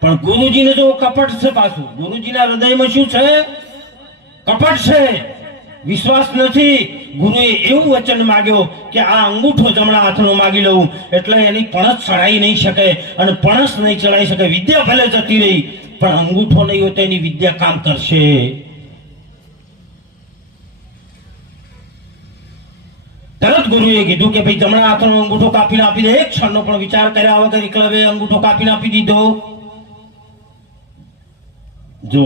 પણ ગુરુજીને જો કપટ છે પાછું, ગુરુજીના હૃદયમાં શું છે? કપટ છે. વિશ્વાસ નથી. ગુરુએ એવું વચન માગ્યો કે આ અંગૂઠો જમણા હાથનો માગી લઉં, એટલે એની પણસ ચડાઈ નહીં શકે અને પણસ નહીં ચડાઈ શકે. વિદ્યા ભલે જતી રહી, પણ અંગૂઠો નહીં હોય તો એની વિદ્યા કામ કરશે. તરત ગુરુએ કીધું કે ભાઈ જમણા હાથનો અંગૂઠો કાપીને આપી દે. એક ક્ષણનો પણ વિચાર કર્યા વગર એકલવે અંગૂઠો કાપીને આપી દીધો. જો,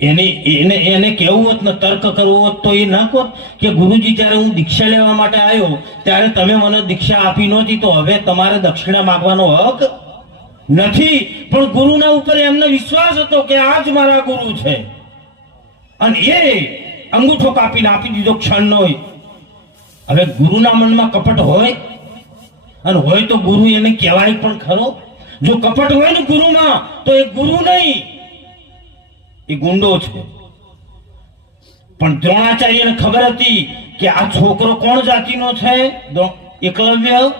એને એને એને કેવું હોત ને તર્ક કરવો હોત તો એ ના કહો કે ગુરુજી જ્યારે હું દીક્ષા લેવા માટે આવ્યો, ત્યારે તમે મને દીક્ષા આપી નહોતી તો હવે તમારે દક્ષિણા માગવાનો હક નથી. પણ ગુરુના ઉપર એમને વિશ્વાસ હતો કે આ જ મારા ગુરુ છે. અને એ અંગૂઠો કાપીને આપી દીધો ક્ષણનો હવે ગુરુના મનમાં કપટ હોય, અને હોય તો ગુરુ એને કહેવાય પણ ખરો. જો કપટ હોય ને ગુરુમાં, તો એ ગુરુ નહીં. એ ગુંડો છે. પણ દ્રોણાચાર્યને ખબર હતી કે આ છોકરો કોણ જાતિનો છે? એકલવ્ય?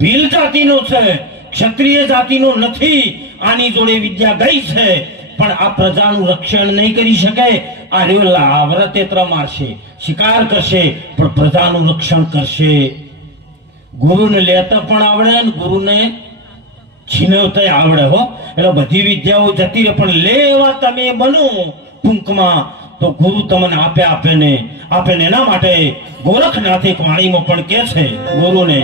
ભીલ જાતિનો છે. ક્ષત્રિય જાતિનો નથી. આની જોડે વિદ્યા ગઈ છે. પણ આ પ્રજાનું રક્ષણ નહીં કરી શકે આ રહ્યો આવરતેત્ર મારશે શિકાર કરશે, પણ પ્રજાનું રક્ષણ કરશે. ગુરુને લેતા પણ આવડે અને ગુરુને છીનવતા આવડે, હો. એટલે બધી વિદ્યાઓ જતી રહે, પણ લેવા તમે બનો ટૂંકમાં, તો ગુરુ તમને આપે આપે ને. આપે ને એના માટે ગોરખનાથ વાણીમાં પણ કે છે, ગુરુને